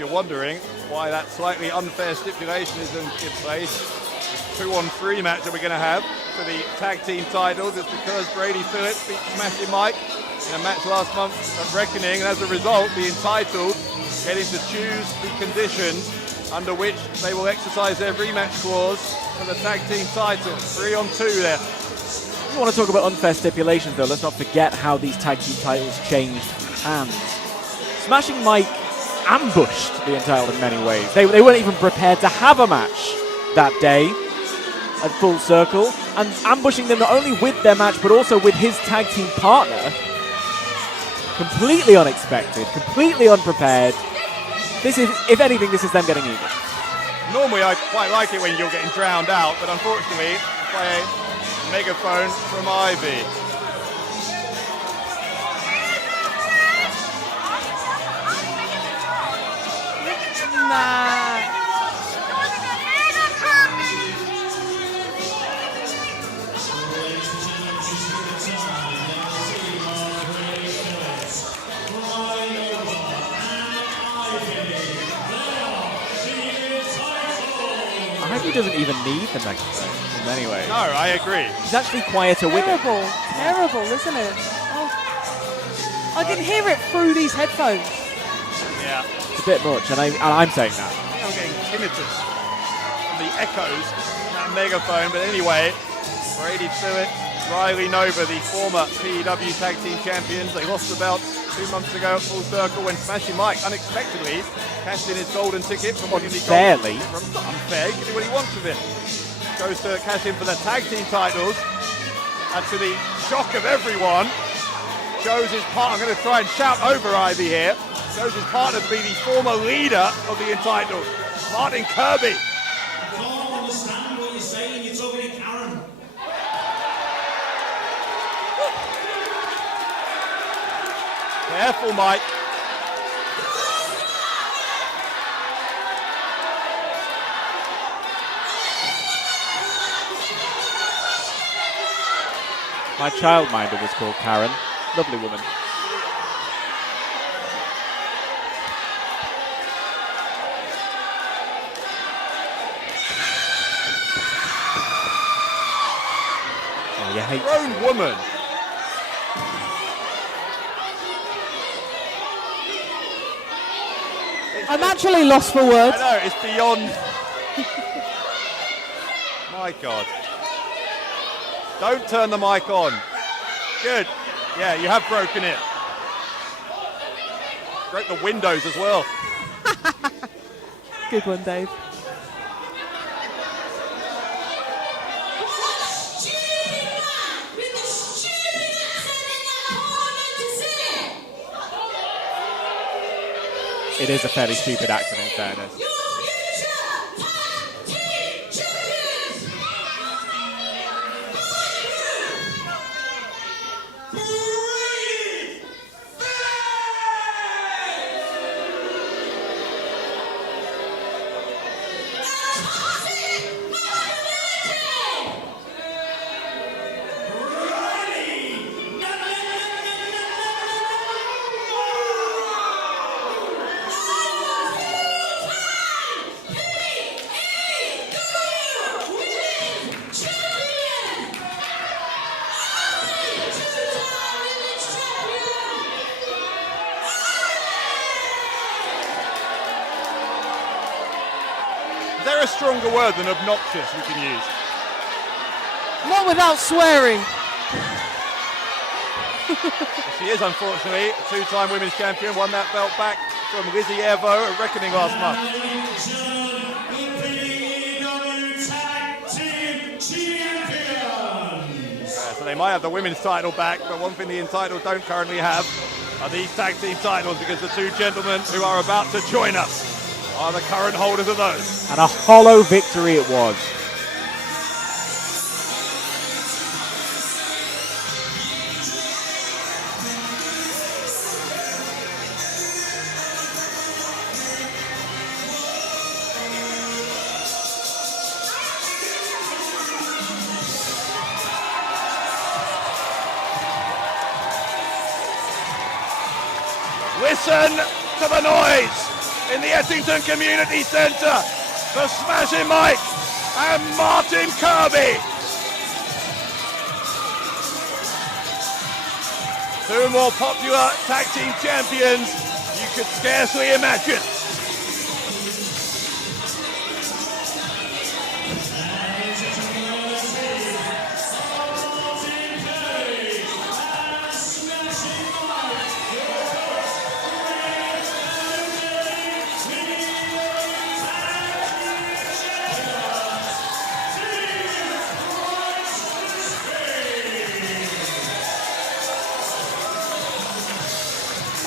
you're wondering why that slightly unfair stipulation is in place, the 2-on-3 match that we're going to have for the tag team titles, it's because Brady Phillips beat Smashing Mike in a match last month at Reckoning, and as a result, the Entitled getting to choose the conditions under which they will exercise their rematch clause for the tag team title. 3-on-2 there. You want to talk about unfair stipulations, though, let's not forget how these tag team titles changed hands. Smashing Mike ambushed the Entitled in many ways. They weren't even prepared to have a match that day at Full Circle, and ambushing them not only with their match but also with his tag team partner. Completely unexpected, completely unprepared. This is, if anything, this is them getting even. Normally I quite like it when you're getting drowned out, but unfortunately by a megaphone from Ivy. Nah. Ivy doesn't even need the megaphone in many ways. No, I agree. He's actually quieter with it. Terrible, isn't it? Oh. I can hear it through these headphones. Yeah. It's a bit much, and I'm saying that. I'm getting tinnitus from the echoes in that megaphone, but anyway, Brady Phillips, Riley Nova, the former P.E.W Tag Team Champions, they lost the belt 2 months ago at Full Circle when Smashing Mike unexpectedly cashed in his golden ticket from what Unfairly. Unfair, he can do what he wants with it. Goes to cash in for the tag team titles, and to the shock of everyone, shows his partner, I'm going to try and shout over Ivy here, shows his partner to be the former leader of the Entitled, Martin Kirby. I can't understand what you're saying, you're talking to Karen. Careful, Mike. My childminder was called Karen. Lovely woman. Oh, you hate Grown woman. I'm actually lost for words. I know, it's beyond. My God. Don't turn the mic on. Good. Yeah, you have broken it. Broke the windows as well. Good one, Dave. It is a fairly stupid accent, in fairness. Is there a stronger word than obnoxious we can use? Not without swearing. She is, unfortunately, a two-time women's champion, won that belt back from Lizzie Evo at Reckoning last month. So they might have the women's title back, but one thing the Entitled don't currently have are these tag team titles, because the two gentlemen who are about to join us are the current holders of those. And a hollow victory it was. Listen to the noise. in the Essington Community Centre for Smashing Mike and Martin Kirby. Two more popular tag team champions you could scarcely imagine.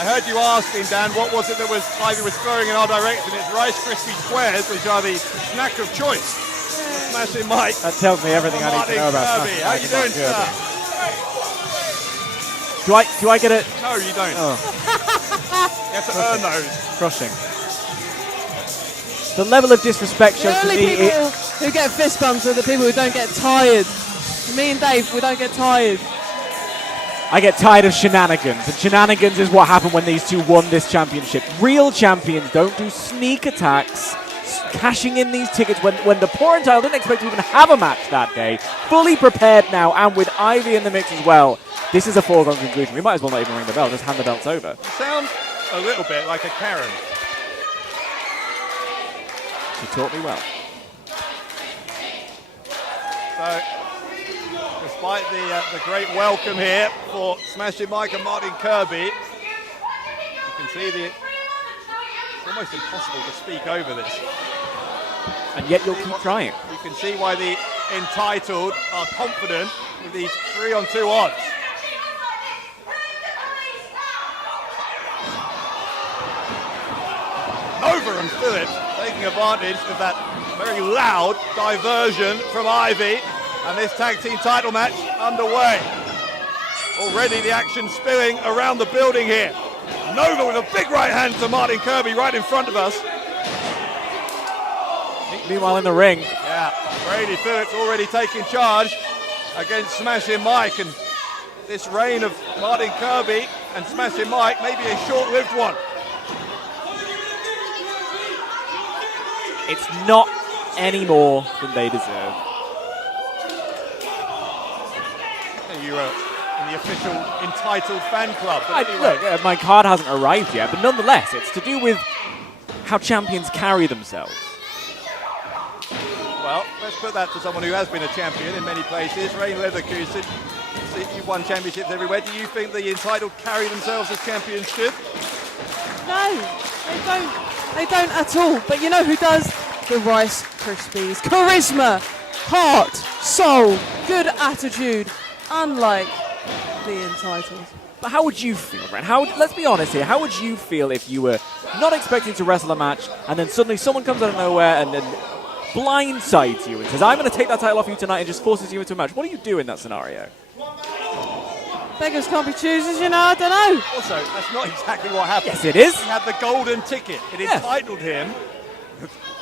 I heard you asking, Dan, what was it that was Ivy was throwing in our direction? It's Rice Krispies squares, which are the snack of choice. Smashing Mike. That tells me everything I need to know about Kirby. How you doing, sir? Do I get it? No, you don't. Oh. You have to earn those. Crushing. The level of disrespect shown The to only me. people who get fist bumps are the people who don't get tired. Me and Dave, we don't get tired. I get tired of shenanigans, and shenanigans is what happened when these two won this championship. Real champions don't do sneak attacks, cashing in these tickets when the poor entitled didn't expect to even have a match that day. Fully prepared now, and with Ivy in the mix as well. This is a foregone conclusion. We might as well not even ring the bell, just hand the belts over. You sound a little bit like a Karen. She taught me well. So, despite the great welcome here for Smashing Mike and Martin Kirby, you can see it's almost impossible to speak over this. And yet you'll keep trying. You can see why the entitled are confident with these 3-on-2 odds. Nova and Phillips taking advantage of that very loud diversion from Ivy. And this tag team title match underway. Already the action spilling around the building here. Nova with a big right hand to Martin Kirby right in front of us. Meanwhile in the ring. Yeah, Brady Phillips already taking charge against Smashing Mike. And this reign of Martin Kirby and Smashing Mike may be a short-lived one. It's not any more than they deserve. You were in the official entitled fan club. But anyway. Look, my card hasn't arrived yet, but nonetheless, it's to do with how champions carry themselves. Well, let's put that to someone who has been a champion in many places. Rain Leatherkusen, you've won championships everywhere. Do you think the entitled carry themselves as champions should? No, they don't. They don't at all. But you know who does? The Rice Krispies. Charisma, heart, soul, good attitude. Unlike the entitled. But how would you feel, Brent? Let's be honest here. How would you feel if you were not expecting to wrestle a match and then suddenly someone comes out of nowhere and then blindsides you and says, I'm going to take that title off you tonight, and just forces you into a match? What do you do in that scenario? Beggars can't be choosers, you know, I don't know. Also, that's not exactly what happened. Yes, it is. He had the golden ticket. It entitled him,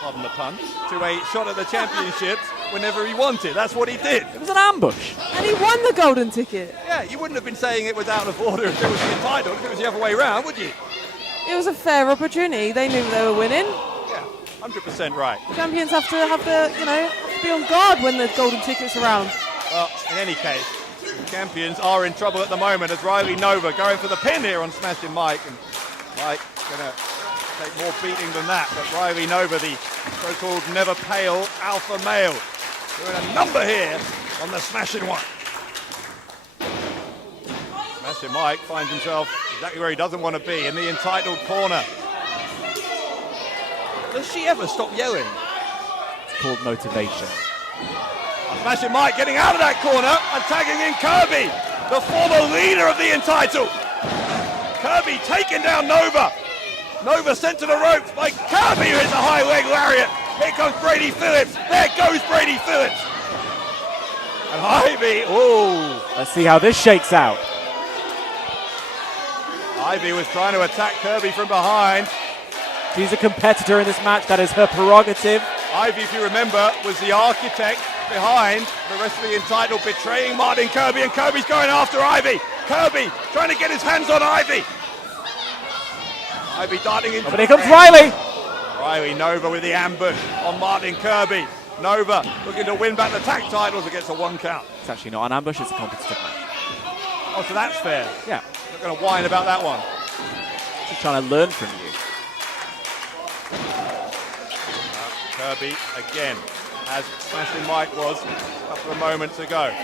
pardon the pun, to a shot at the championships whenever he wanted. That's what he did. It was an ambush. And he won the golden ticket. Yeah, you wouldn't have been saying it was out of order if it was the entitled. If it was the other way around, would you? It was a fair opportunity. They knew they were winning. Yeah, 100% right. Champions have to be on guard when the golden ticket's around. Well, in any case, the champions are in trouble at the moment as Riley Nova going for the pin here on Smashing Mike. And Mike going to take more beating than that. But Riley Nova, the so-called never pale alpha male, doing a number here on the Smashing One. Smashing Mike finds himself exactly where he doesn't want to be, in the entitled corner. Does she ever stop yelling? It's called motivation. Smashing Mike getting out of that corner and tagging in Kirby, the former leader of the entitled. Kirby taking down Nova. Nova sent to the ropes by Kirby, who hits a high leg lariat. Here comes Brady Phillips. There goes Brady Phillips. And Ivy, ooh. Let's see how this shakes out. Ivy was trying to attack Kirby from behind. She's a competitor in this match. That is her prerogative. Ivy, if you remember, was the architect behind the rest of the entitled, betraying Martin Kirby, and Kirby's going after Ivy. Kirby trying to get his hands on Ivy. Ivy darting into But here comes Riley. Riley Nova with the ambush on Martin Kirby. Nova looking to win back the tag titles against a 1 count. It's actually not an ambush, it's a competitive match. Oh, so that's fair. Yeah. Not going to whine about that one. Just trying to learn from you. Kirby again, as Smashing Mike was a couple of moments ago.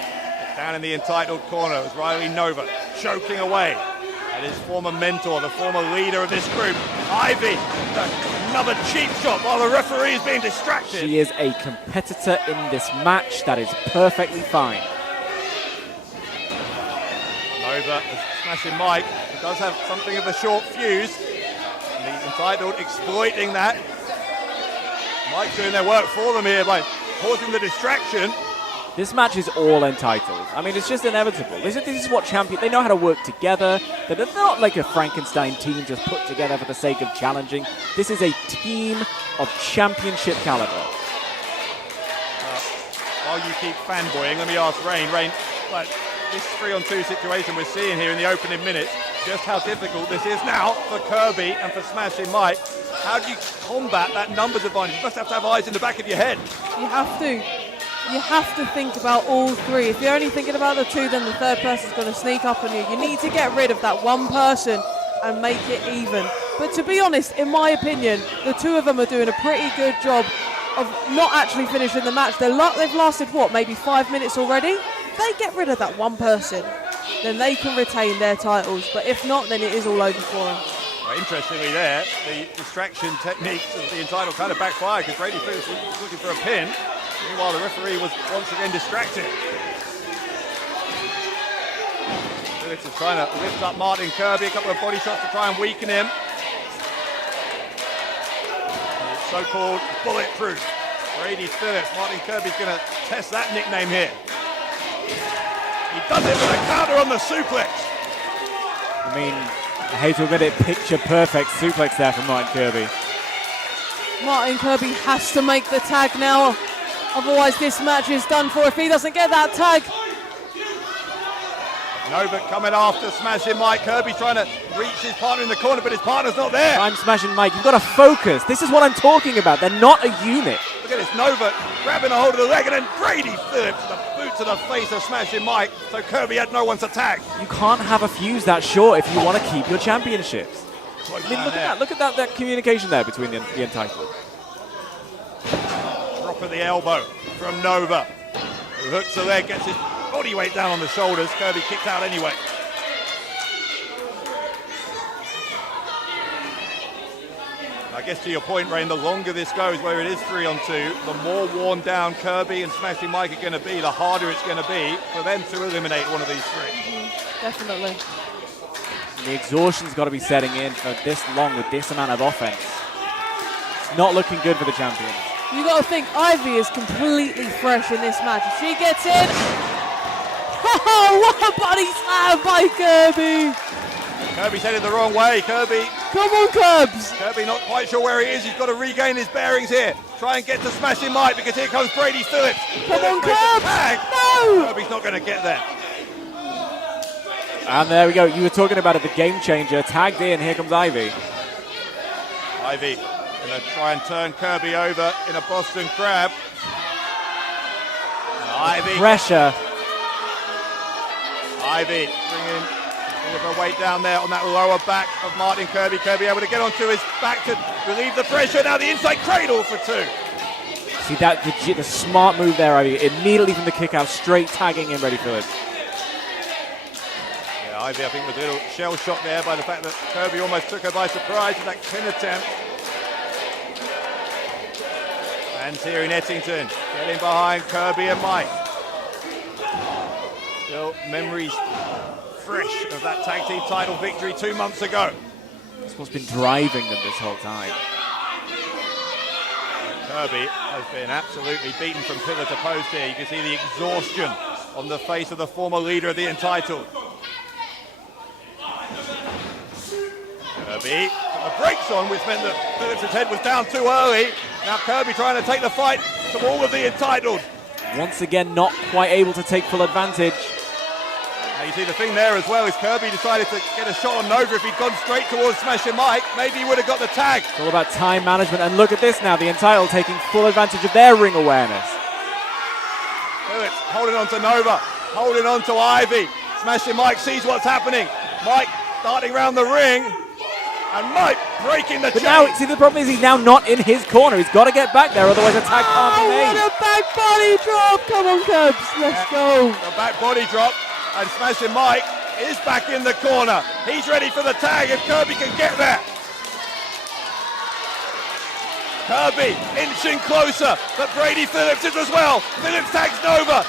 Down in the entitled corner was Riley Nova, choking away at his former mentor, the former leader of this group, Ivy. Another cheap shot while the referee is being distracted. She is a competitor in this match. That is perfectly fine. Nova, as Smashing Mike, who does have something of a short fuse. And the entitled exploiting that. Mike doing their work for them here by causing the distraction. This match is all entitled. I mean, it's just inevitable. This is what champions, they know how to work together. They're not like a Frankenstein team just put together for the sake of challenging. This is a team of championship caliber. While you keep fanboying, let me ask Rain. Rain, like this 3-on-2 situation we're seeing here in the opening minutes, just how difficult this is now for Kirby and for Smashing Mike. How do you combat that numbers advantage? You must have to have eyes in the back of your head. You have to. You have to think about all three. If you're only thinking about the two, then the third person's going to sneak up on you. You need to get rid of that one person and make it even. But to be honest, in my opinion, the two of them are doing a pretty good job of not actually finishing the match. They've lasted, what, maybe 5 minutes already? If they get rid of that one person, then they can retain their titles. But if not, then it is all over for them. Well, interestingly there, the distraction techniques of the entitled kind of backfired because Brady Phillips was looking for a pin. Meanwhile, the referee was once again distracted. Phillips is trying to lift up Martin Kirby, a couple of body shots to try and weaken him. It's so-called bulletproof. Brady Phillips, Martin Kirby's going to test that nickname here. He does it with a counter on the suplex. I mean, I hate to admit it, picture perfect suplex there from Martin Kirby. Martin Kirby has to make the tag now. Otherwise, this match is done for if he doesn't get that tag. Nova coming after Smashing Mike. Kirby trying to reach his partner in the corner, but his partner's not there. I'm Smashing Mike. You've got to focus. This is what I'm talking about. They're not a unit. Look at this, Nova grabbing a hold of the leg, and then Brady Phillips, the boot to the face of Smashing Mike, so Kirby had no one to tag. You can't have a fuse that short if you want to keep your championships. I mean, look at that communication there between the entitled. Drop of the elbow from Nova, who hooks the leg, gets his body weight down on the shoulders. Kirby kicked out anyway. I guess to your point, Rain, the longer this goes, where it is 3-on-2, the more worn down Kirby and Smashing Mike are going to be, the harder it's going to be for them to eliminate one of these three. Definitely. And the exhaustion's got to be setting in for this long with this amount of offense. It's not looking good for the champions. You got to think Ivy is completely fresh in this match. If she gets in, oh, what a body slam by Kirby! Kirby's headed the wrong way. Kirby Come on, Cubs! Kirby not quite sure where he is. He's got to regain his bearings here. Try and get to Smashing Mike because here comes Brady Phillips. Come on, Phillips Cubs! tag. No! Kirby's not going to get there. And there we go. You were talking about it, the game changer. Tagged in. Here comes Ivy. Ivy going to try and turn Kirby over in a Boston Crab. Ivy. Pressure. Ivy bringing her weight down there on that lower back of Martin Kirby. Kirby able to get onto his back to relieve the pressure. Now the inside cradle for two. See that the smart move there, Ivy. Immediately from the kick out, straight tagging in Brady Phillips. Yeah, Ivy I think was a little shell shocked there by the fact that Kirby almost took her by surprise with that pin attempt. And here in Ettington, getting behind Kirby and Mike. Still memories fresh of that tag team title victory 2 months ago. That's what's been driving them this whole time. Kirby has been absolutely beaten from pillar to post here. You can see the exhaustion on the face of the former leader of the entitled. Kirby put the brakes on, which meant that Phillips' head was down too early. Now Kirby trying to take the fight to all of the entitled. Once again, not quite able to take full advantage. Now you see the thing there as well is Kirby decided to get a shot on Nova. If he'd gone straight towards Smashing Mike, maybe he would have got the tag. It's all about time management, and look at this now, the Entitled taking full advantage of their ring awareness. Phillips holding on to Nova, holding on to Ivy. Smashing Mike sees what's happening. Mike starting around the ring, and Mike breaking the But chain. now, see, the problem is he's now not in his corner. He's got to get back there, otherwise a tag can't be made. What a back body drop! Come on, Cubs, let's go. The back body drop, and Smashing Mike is back in the corner. He's ready for the tag if Kirby can get there. Kirby inching closer, but Brady Phillips is as well. Phillips tags Nova,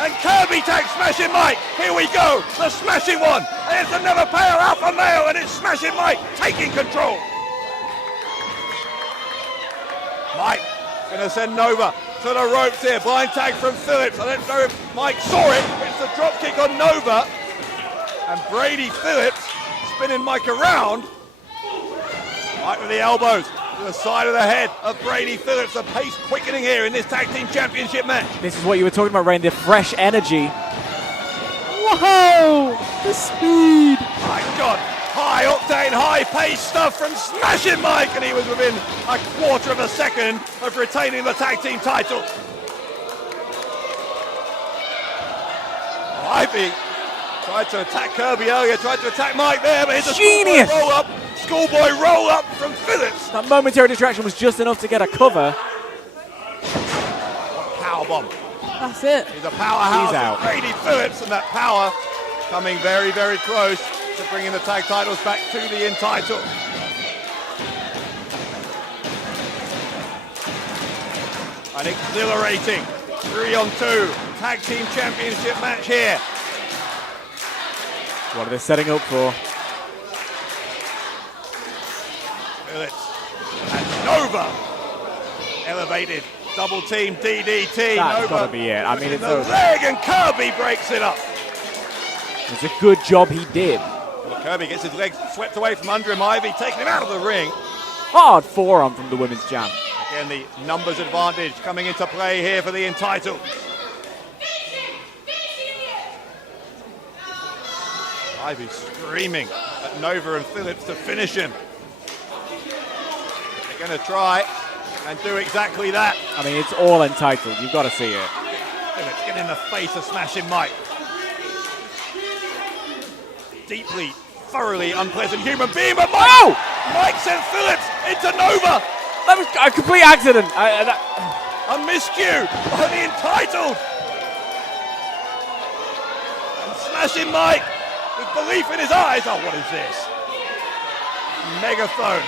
and Kirby tags Smashing Mike. Here we go, the smashing one. And it's another pair alpha male, and it's Smashing Mike taking control. Mike gonna send Nova to the ropes here. Blind tag from Phillips. I don't know if Mike saw it. It's a drop kick on Nova. And Brady Phillips spinning Mike around. Mike with the elbows to the side of the head of Brady Phillips. The pace quickening here in this tag team championship match. This is what you were talking about, Rain, the fresh energy. Whoa! The speed! My God, high octane, high pace stuff from Smashing Mike, and he was within a quarter of a second of retaining the tag team title. Ivy tried to attack Kirby earlier, tried to attack Mike there, but here's a Genius! schoolboy roll up from Phillips. That momentary distraction was just enough to get a cover. Powerbomb. That's it. He's a powerhouse. He's out. Brady Phillips, and that power coming very, very close to bringing the tag titles back to the Entitled. An exhilarating 3-on-2 tag team championship match here. What are they setting up for? Phillips and Nova elevated. Double team DDT. That's Nova got to be it. I mean, it's the over. leg, and Kirby breaks it up. It's a good job he did. Well, Kirby gets his legs swept away from under him. Ivy taking him out of the ring. Hard forearm from the women's champ. Again, the numbers advantage coming into play here for the Entitled. Ivy screaming at Nova and Phillips to finish him. They're going to try and do exactly that. I mean, it's all Entitled. You've got to see it. Phillips get in the face of Smashing Mike. Deeply, thoroughly unpleasant human being, but Mike sent Phillips into Nova. That was a complete accident. A miscue by the Entitled. And Smashing Mike, with belief in his eyes. Oh, what is this? Megaphone.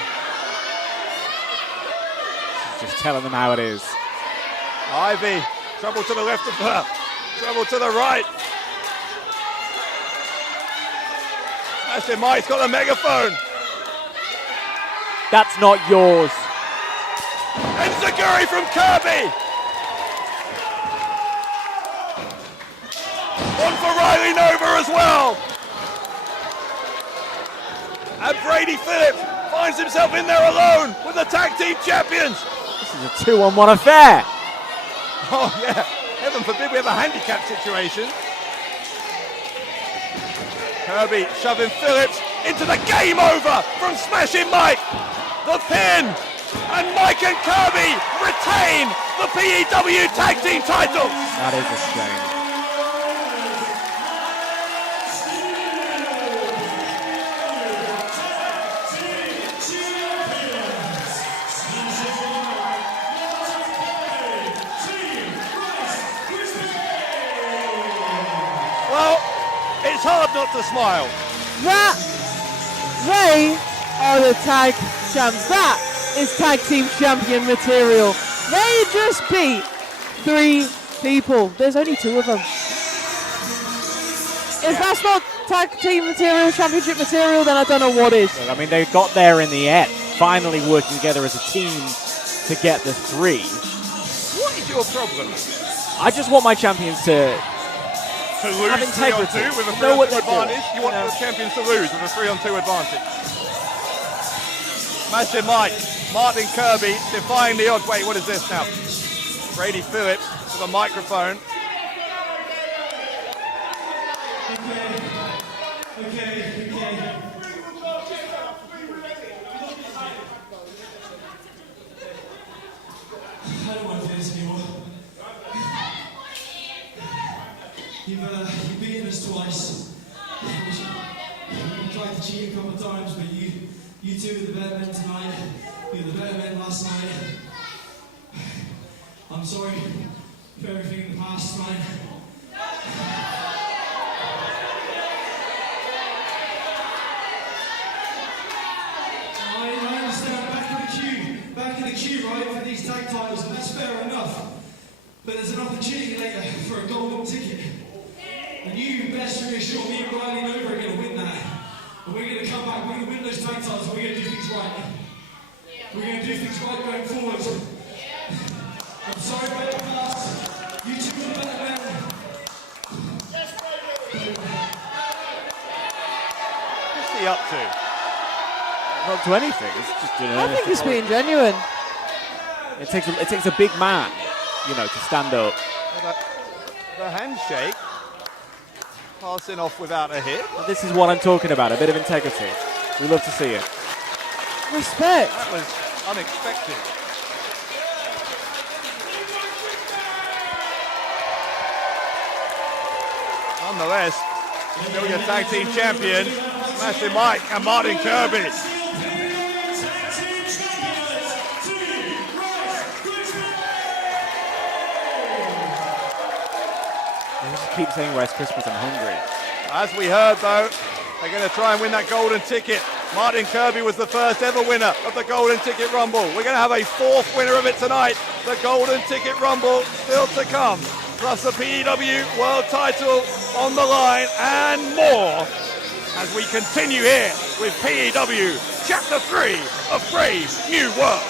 Just telling them how it is. Ivy, trouble to the left of her, trouble to the right. Smashing Mike's got the megaphone. That's not yours. Enziguri from Kirby. One for Riley Nova as well. And Brady Phillips finds himself in there alone with the tag team champions. This is a 2-on-1 affair. Oh yeah, heaven forbid we have a handicap situation. Kirby shoving Phillips into the game over from Smashing Mike. The pin, and Mike and Kirby retain the P.E.W. tag team titles. That is a shame. Well, it's hard not to smile. They are the tag champs. That is tag team champion material. They just beat 3 people. There's only 2 of them. If that's not tag team material, championship material, then I don't know what is. I mean, they got there in the end, finally working together as a team to get the 3. What is your problem? I just want my champions to lose have integrity. 3-on-2 with a Know what 3-on-2 they're doing. advantage. You want the champions to lose with a 3-on-2 advantage. Smashing Mike, Martin Kirby defying the odds. Wait, what is this now? Brady Phillips with a microphone. I don't want to do this anymore. You've beaten us twice. We tried to cheat a couple of times, but you two were the better men tonight. You were the better men last night. I'm sorry for everything in the past tonight. I understand back in the queue, right, for these tag titles, and that's fair enough. But there's an opportunity later for a golden ticket. And you best reassure me and Riley and Nova are going to win that. And we're going to come back, we're going to win those tag titles, and we're going to do things right. We're going to do things right going forward. I'm sorry about the past. You two are the better men. What's he up to? Not to anything. It's just doing I think he's being genuine. It takes a big man, you know, to stand up. The handshake passing off without a hit. But this is what I'm talking about, a bit of integrity. We love to see it. Respect. That was unexpected. Nonetheless, still your tag team champion, Smashing Mike and Martin Kirby. Keep saying Rice Krispies, I'm hungry. As we heard though, they're going to try and win that golden ticket. Martin Kirby was the first ever winner of the Golden Ticket Rumble. We're going to have a fourth winner of it tonight. The Golden Ticket Rumble still to come. Plus the P.E.W. World title on the line and more as we continue here with P.E.W. Chapter 3 of Brave New World.